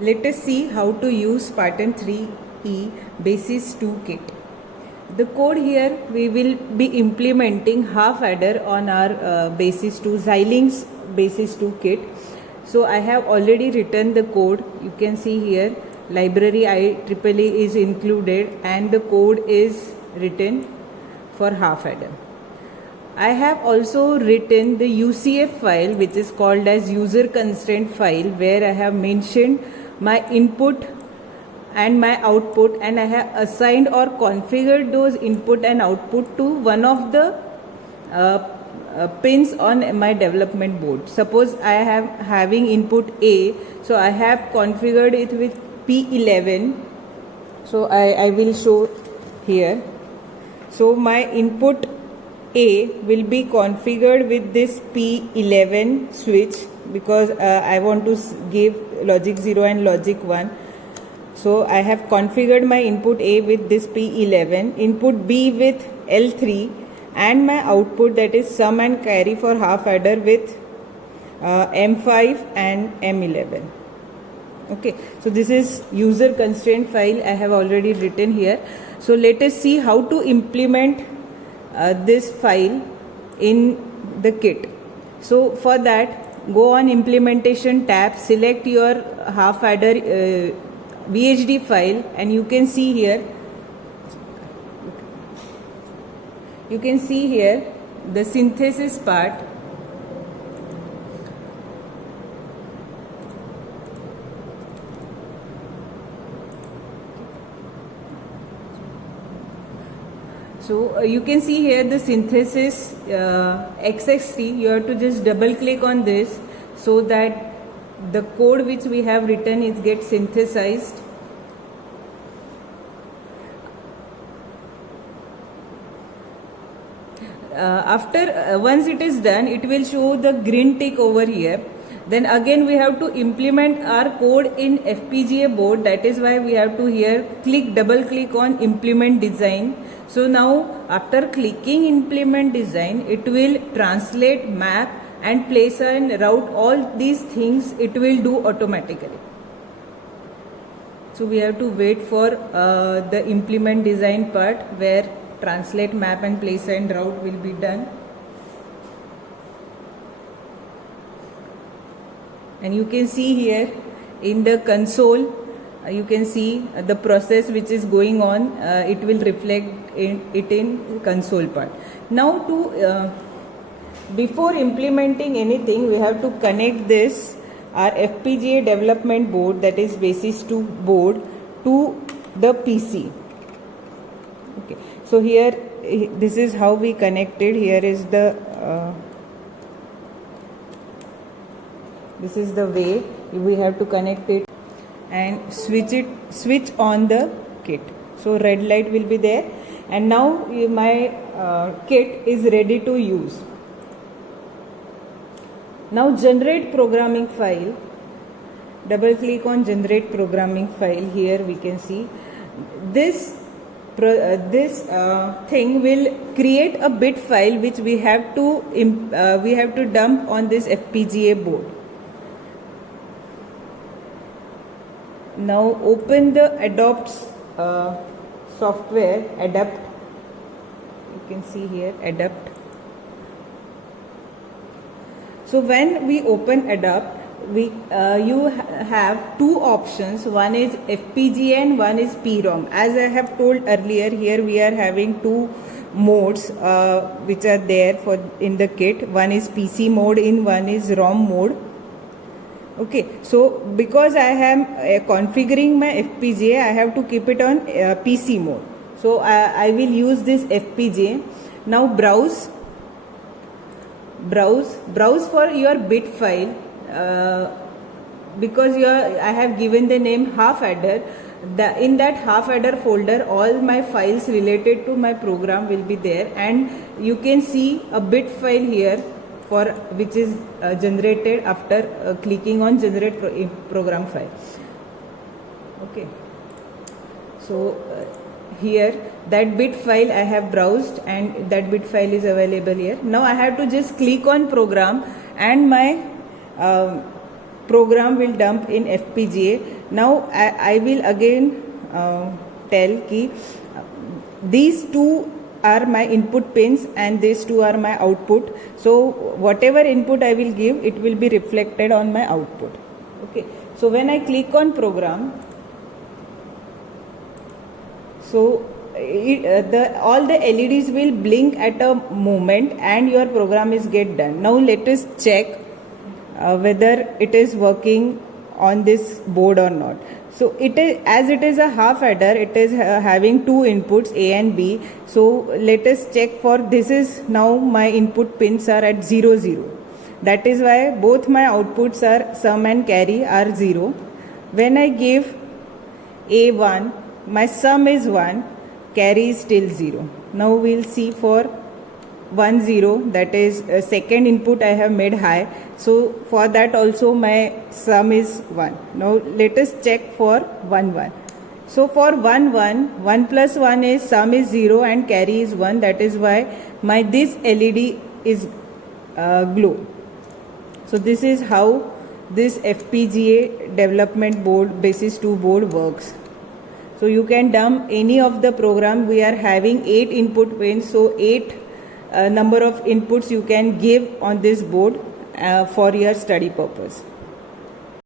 Let us see how to use Spartan 3E Basis 2 kit. The code here, we will be implementing half adder on our Basis 2 Xilinx Basis 2 kit. So I have already written the code. You can see here library IEEE is included and the code is written for half adder. I have also written the UCF file, which is called as user constraint file, where I have mentioned my input and my output, and I have assigned or configured those input and output to one of the pins on my development board. Suppose I am having input A, so I have configured it with P11. So I will show here. So my input A will be configured with this P11 switch, because I want to give logic 0 and logic 1. So I have configured my input A with this P11, input B with L3, and my output, that is sum and carry for half adder, with M5 and M11. Okay, so this is user constraint file I have already written here. So let us see how to implement this file in the kit. So for that, go on implementation tab, select your half adder VHD file, and you can see here the synthesis part. So you can see here the synthesis XXT. You have to just double click on this so that the code which we have written is get synthesized. Once it is done, it will show the green tick over here. Then again we have to implement our code in FPGA board. That is why we have to here double click on implement design. So now after clicking implement design, it will translate, map and place and route, all these things it will do automatically. So we have to wait for the implement design part, where translate, map and place and route will be done. And you can see here in the console, you can see the process which is going on. It will reflect it in console part. Now before implementing anything, we have to connect this our FPGA development board, that is Basis 2 board, to the PC. Okay. So here this is how we connected. Here is the this is the way we have to connect it and switch on the kit. So red light will be there, and now my kit is ready to use. Now generate programming file. Double click on generate programming file. Here we can see this thing will create a bit file which we have to dump on this FPGA board. Now open the Adopt software, Adapt. You can see here Adapt. So when we open Adapt, you have two options. One is FPGA and one is PROM. As I have told earlier, here we are having two modes which are there in the kit. One is PC mode and one is ROM mode. Okay, so because I am configuring my FPGA, I have to keep it on PC mode. So I will use this FPGA. Now browse for your bit file. Because I have given the name half adder. In that half adder folder, all my files related to my program will be there, and you can see a bit file here which is generated after clicking on generate program file. Okay, so here that bit file I have browsed, and that bit file is available here. Now I have to just click on program, and my program will dump in FPGA. Now I will again tell ki these two are my input pins and these two are my output. So whatever input I will give, it will be reflected on my output. Okay. So when I click on program, so all the LEDs will blink at a moment and your program is get done. Now let us check whether it is working on this board or not. So it is, as it is a half adder, it is having two inputs A and B. So let us check for this. Is now my input pins are at 0 0. That is why both my outputs are sum and carry are 0. When I give A1, my sum is 1, carry is still 0. Now we will see for 1 0, that is second input I have made high. So for that also my sum is 1. Now let us check for 1 1. So for 1 1, 1 plus 1 is sum is 0 and carry is 1. That is why my this LED is glow. So this is how this FPGA development board basis 2 board works. So you can dump any of the program. We are having 8 input pins, so 8 number of inputs you can give on this board for your study purpose.